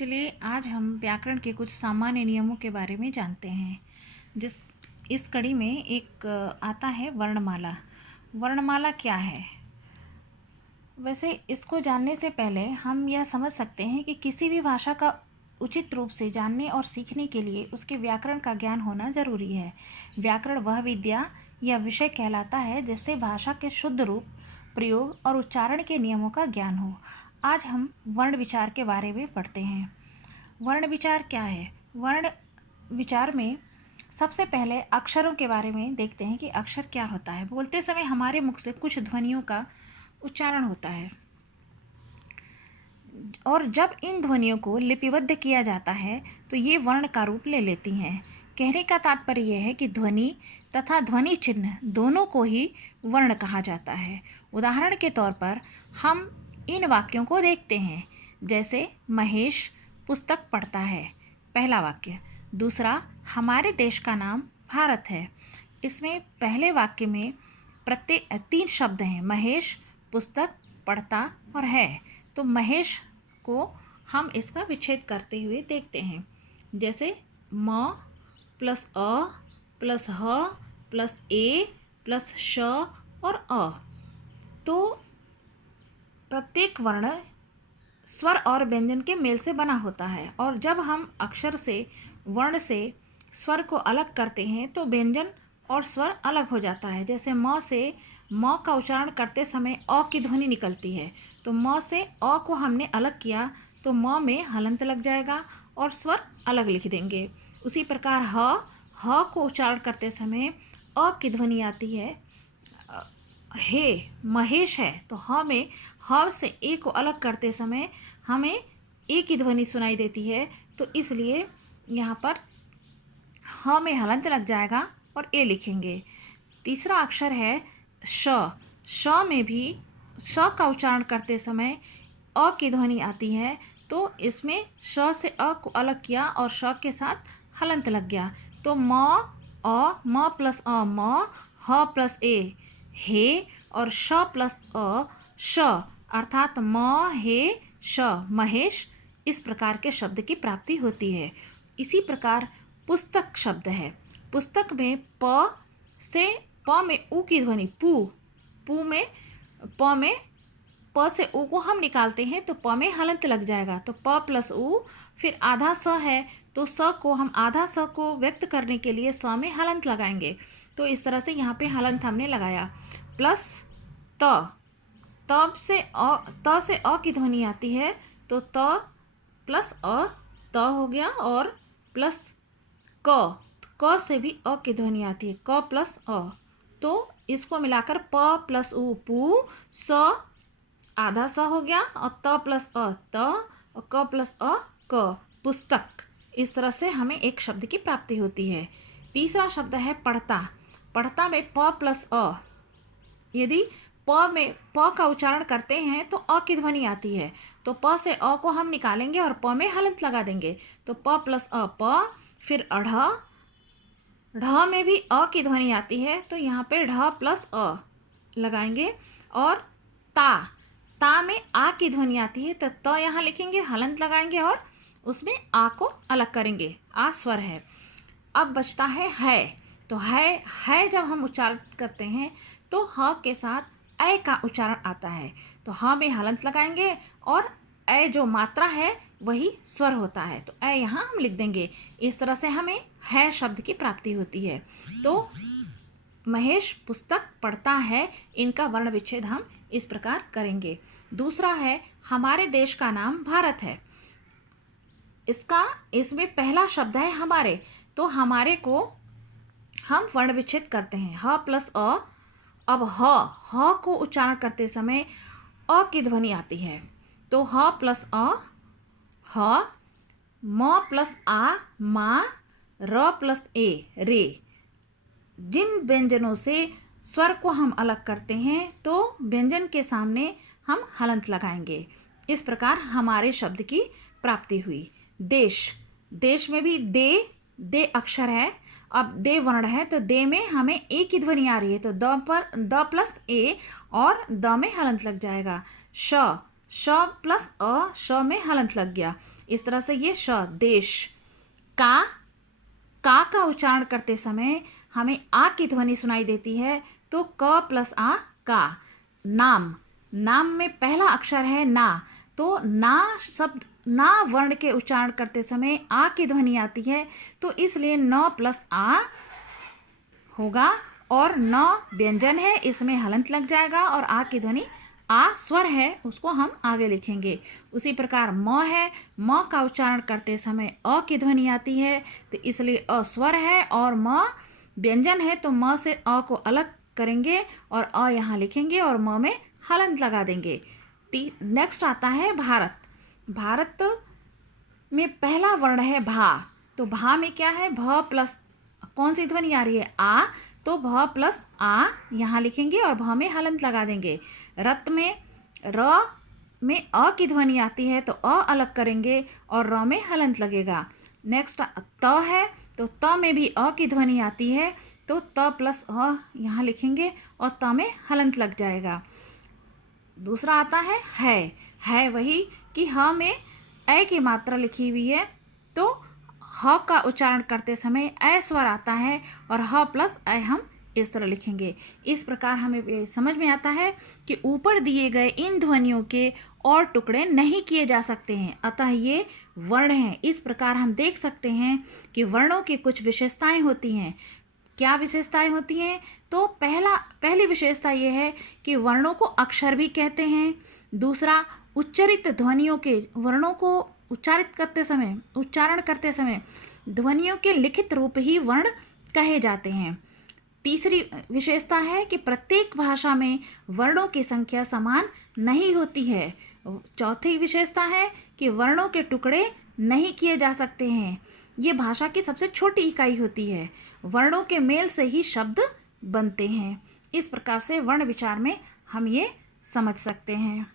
चलिए आज हम व्याकरण के कुछ सामान्य नियमों के बारे में जानते हैं। इस कड़ी में एक आता है वर्णमाला। वर्णमाला क्या है? वैसे इसको जानने से पहले हम यह समझ सकते हैं कि किसी भी भाषा का उचित रूप से जानने और सीखने के लिए उसके व्याकरण का ज्ञान होना जरूरी है। व्याकरण वह विद्या या विषय कहलाता है जिससे भाषा के शुद्ध रूप, प्रयोग और उच्चारण के नियमों का ज्ञान हो। आज हम वर्ण विचार के बारे में पढ़ते हैं। वर्ण विचार क्या है? वर्ण विचार में सबसे पहले अक्षरों के बारे में देखते हैं कि अक्षर क्या होता है। बोलते समय हमारे मुख से कुछ ध्वनियों का उच्चारण होता है और जब इन ध्वनियों को लिपिबद्ध किया जाता है तो ये वर्ण का रूप ले लेती हैं। कहने का तात्पर्य यह है कि ध्वनि तथा ध्वनि चिन्ह दोनों को ही वर्ण कहा जाता है। उदाहरण के तौर पर हम इन वाक्यों को देखते हैं, जैसे महेश पुस्तक पढ़ता है, पहला वाक्य। दूसरा, हमारे देश का नाम भारत है। इसमें पहले वाक्य में प्रत्येक 3 शब्द हैं, महेश, पुस्तक, पढ़ता और है। तो महेश को हम इसका विच्छेद करते हुए देखते हैं, जैसे म प्लस अ प्लस ह प्लस ए प्लस श और अ। तो प्रत्येक वर्ण स्वर और व्यंजन के मेल से बना होता है और जब हम अक्षर से, वर्ण से स्वर को अलग करते हैं तो व्यंजन और स्वर अलग हो जाता है। जैसे म से म का उच्चारण करते समय अ की ध्वनि निकलती है, तो म से अ को हमने अलग किया तो म में हलंत लग जाएगा और स्वर अलग लिख देंगे। उसी प्रकार ह को उच्चारण करते समय अ की ध्वनि आती है, हे महेश है, तो ह में ह से ए को अलग करते समय हमें ए की ध्वनि सुनाई देती है, तो इसलिए यहाँ पर ह में हलंत लग जाएगा और ए लिखेंगे। तीसरा अक्षर है श। श में भी श का उच्चारण करते समय अ की ध्वनि आती है, तो इसमें श से अ को अलग किया और श के साथ हलंत लग गया, तो म प्लस अ म, ह प्लस ए हे और श प्लस अ श, अर्थात म हे श महेश। इस प्रकार के शब्द की प्राप्ति होती है। इसी प्रकार पुस्तक शब्द है। पुस्तक में प में उ की ध्वनि में प से उ को हम निकालते हैं तो प में हलंत लग जाएगा, तो प प्लस उ, फिर आधा स है तो स को हम आधा स को व्यक्त करने के लिए स में हलंत लगाएंगे। तो इस तरह से यहाँ पे हलंत हमने लगाया। प्लस त से अ की ध्वनि आती है, तो त प्लस अ त हो गया, और प्लस क से भी अ की ध्वनि आती है, क प्लस अ, तो इसको मिलाकर प प्लस उ पू, स आधा स हो गया और त प्लस अ त और क प्लस अ क, पुस्तक। इस तरह से हमें एक शब्द की प्राप्ति होती है। तीसरा शब्द है पढ़ता। पढ़ता में प प्लस अ, यदि प का उच्चारण करते हैं तो अ की ध्वनि आती है, तो प से अ को हम निकालेंगे और प में हलंत लगा देंगे, तो प प्लस अ प। फिर ढ में भी अ की ध्वनि आती है, तो यहाँ पे ढ प्लस अ लगाएंगे। और ता में आ की ध्वनि आती है, तो त यहाँ लिखेंगे, हलंत लगाएंगे और उसमें आ को अलग करेंगे, आ स्वर है। अब बचता है। तो है जब हम उच्चारण करते हैं तो ह के साथ ऐ का उच्चारण आता है, तो ह में हलंत लगाएंगे और ऐ जो मात्रा है वही स्वर होता है, तो ऐ यहाँ हम लिख देंगे। इस तरह से हमें है शब्द की प्राप्ति होती है। तो महेश पुस्तक पढ़ता है, इनका वर्ण विच्छेद हम इस प्रकार करेंगे। दूसरा है हमारे देश का नाम भारत है। इसमें पहला शब्द है हमारे, तो हमारे को हम वर्ण विच्छेद करते हैं, ह प्लस अ। अब ह को उच्चारण करते समय अ की ध्वनि आती है, तो ह प्लस अ ह, म प्लस आ मा, र प्लस ए रे। जिन व्यंजनों से स्वर को हम अलग करते हैं तो व्यंजन के सामने हम हलंत लगाएंगे। इस प्रकार हमारे शब्द की प्राप्ति हुई। देश में भी दे अक्षर है, अब दे वर्ण है, तो दे में हमें ए की ध्वनि आ रही है, तो द प्लस ए और द में हलंत लग जाएगा। श प्लस अ, श में हलंत लग गया। इस तरह से ये श, देश। का उच्चारण करते समय हमें आ की ध्वनि सुनाई देती है, तो क प्लस आ, का। नाम में पहला अक्षर है ना, तो ना शब्द, ना वर्ण के उच्चारण करते समय आ की ध्वनि आती है, तो इसलिए न प्लस आ होगा, और न व्यंजन है, इसमें हलंत लग जाएगा, और आ की ध्वनि, आ स्वर है, उसको हम आगे लिखेंगे। उसी प्रकार म है, म का उच्चारण करते समय अ की ध्वनि आती है, तो इसलिए अ स्वर है, और म व्यंजन है, तो म से अ को अलग करेंगे और अ यहाँ लिखेंगे और म में हलंत लगा देंगे। नेक्स्ट आता है भारत। भारत में पहला वर्ण है भा, तो भा में क्या है, भ प्लस कौन सी ध्वनि आ रही है, आ, तो भ प्लस आ यहाँ लिखेंगे और भ में हलंत लगा देंगे। रत में र में अ की ध्वनि आती है, तो अ अलग करेंगे और र में हलंत लगेगा। नेक्स्ट त है, तो त में भी अ की ध्वनि आती है, तो त प्लस अ यहाँ लिखेंगे और त में हलंत लग जाएगा। दूसरा आता है वही कि ह में ए की मात्रा लिखी हुई है, तो ह का उच्चारण करते समय ए स्वर आता है और ह प्लस ए हम इस तरह लिखेंगे। इस प्रकार हमें समझ में आता है कि ऊपर दिए गए इन ध्वनियों के और टुकड़े नहीं किए जा सकते हैं, अतः ये वर्ण हैं। इस प्रकार हम देख सकते हैं कि वर्णों की कुछ विशेषताएं होती हैं। क्या विशेषताएं होती हैं, तो पहली विशेषता ये है कि वर्णों को अक्षर भी कहते हैं। दूसरा, उच्चरित ध्वनियों के वर्णों को उच्चारण करते समय ध्वनियों के लिखित रूप ही वर्ण कहे जाते हैं। तीसरी विशेषता है कि प्रत्येक भाषा में वर्णों की संख्या समान नहीं होती है। चौथी विशेषता है कि वर्णों के टुकड़े नहीं किए जा सकते हैं। ये भाषा की सबसे छोटी इकाई होती है। वर्णों के मेल से ही शब्द बनते हैं। इस प्रकार से वर्ण विचार में हम ये समझ सकते हैं।